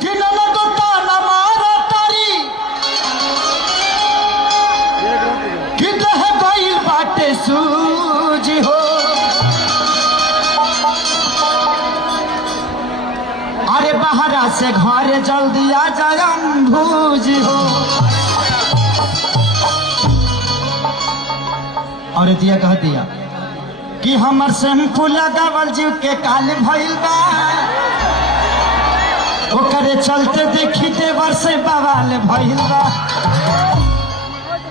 कि ननद ताना मारा तारी कि दह गइल बाटे सूजी हो। अरे बाहरा से घरे जल्दी आ जायम भूजी हो। और दिया कह दिया कि हमर शैम्पू लगावल जीव के काल भइल बा, ओकरे चलते देखी देवर से बवाल भइल बा।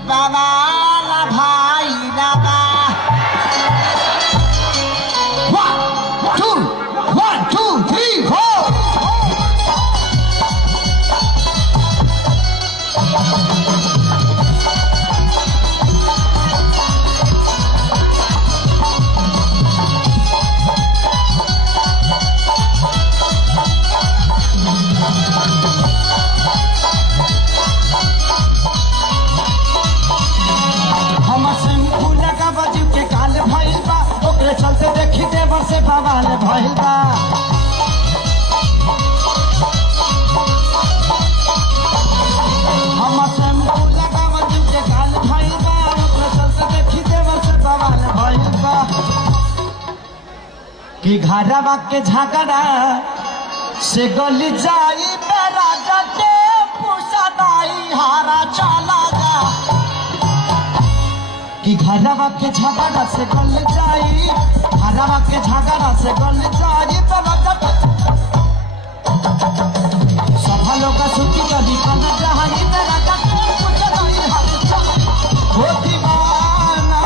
बवाल भाई बाबा 1 2 3 4 चलते देखी देवर से बवाल भइल बा। हम शैम्पू लगावल जीव के काल भइल बा, ओकरे चलते देखी देवर से बवाल भइल बा। कि घरवा के झगड़ा से गली जाई बेरा जटे पुसदाई हारा चला जा। कि घरवा के झगड़ा से गल जाई, घरवा के झगड़ा से गल जाई सभा लोग सुखी कभी खाना चाही मेरा हो दीवाना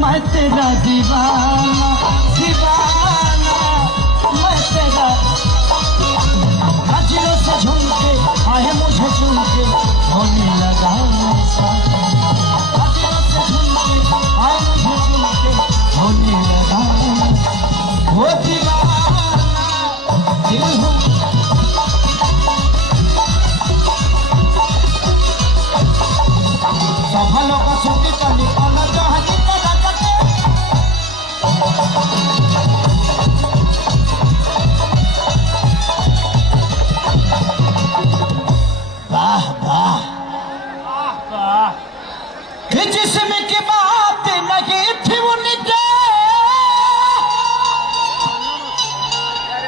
मैं तेरा दीवाना दीवाना मैं तेरा। नजरों से झूम के आए मुझे झूम के होने लगा होने लगा वो दीवाना दिल हूँ। सफलों का छुट्टी पर निकालना चाहती वाह वाह जिसम की बात नहीं थी उनके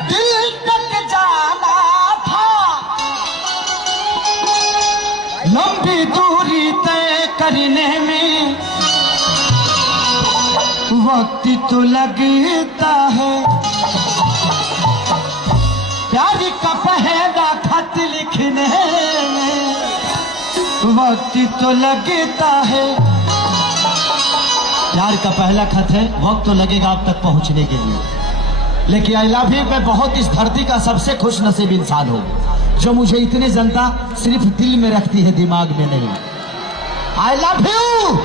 दिल तक जाना था। लंबी दूरी तय करने में वक्त तो लगता है। प्यार का पहला खत लिखने में वक्त तो लगता है। प्यार का पहला खत है, वक्त तो लगेगा आप तक पहुंचने के लिए। लेकिन आई लव यू मैं बहुत इस धरती का सबसे खुश नसीब इंसान हूं जो मुझे इतनी जनता सिर्फ दिल में रखती है, दिमाग में नहीं। आई लव यू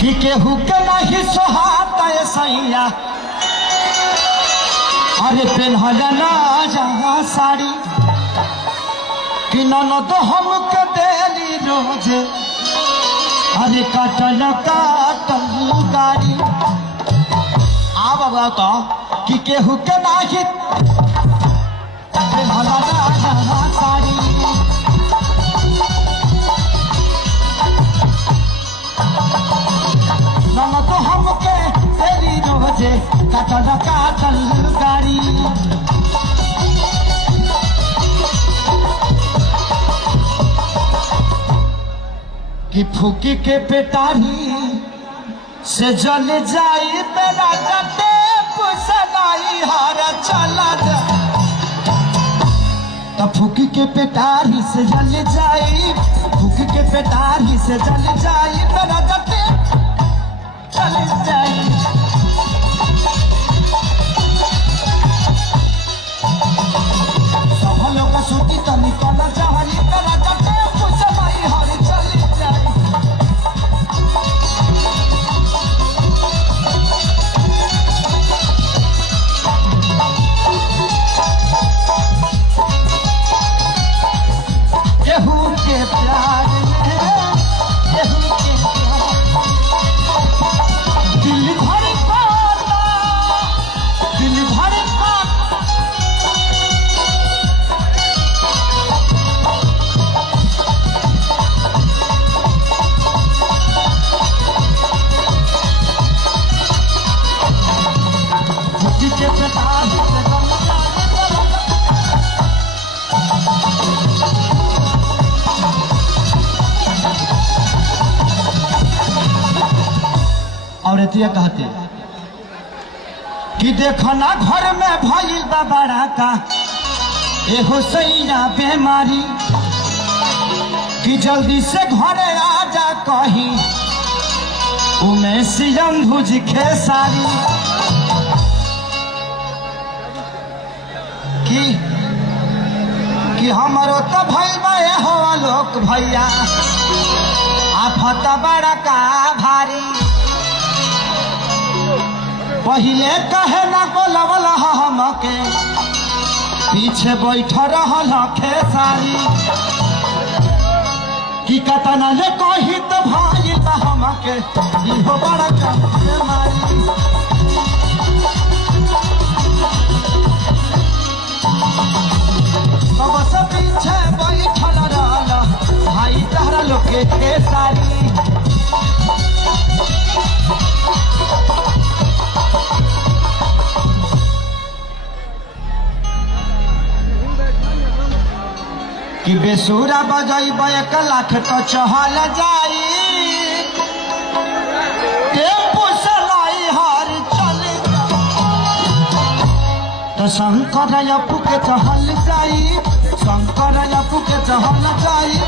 कि केहू के नहीं सोहाता सैया। अरे पेन्हला ना जहाँ साड़ी कि ननद हमके देली रोजे। अरे काटल काटल गाड़ी आ बाबा तो कि केहू के नाही पेन्हला ना जहाँ साड़ी। ननद हमके देली रोजे काटल काटल गाड़ी। कि फूकी के पेटारी से जल जाई मेरा जटे पुसनाई हारा चला जा। तो फूकी के पेटारी से जल जाई, फूकी के पेटारी से जल जाई मेरा जटे चल जाई। सब लोग का सूती तो निकल जाई मेरा जटे पुसनाई हारा चल जाई। के प्रताप से और एतिया कहते कि देखो ना घर में भइल बा बड़ा का एहो सैया बेमारी कि जल्दी से घरे आ जा कहीं उमेश अंबुज खेसारी कि हमारो तो भइल बा हो लोक भैया आफत बड़ा का भारी पहिले कहे ना बोलवल हमके पीछे बैठ रहल खेसारी कि कतना ले कही तो भाई हमके इहो बड़ा काम मारी सबसे पीछे बैठल रहल भाई तहरा लोग के खेसारी कि बेसुरा बजाइब 1 लाख तो चहल जाई टेम्पू से लाई हर चल तो शंकर अपू के चहल जाई शंकर अपू के चहल जाई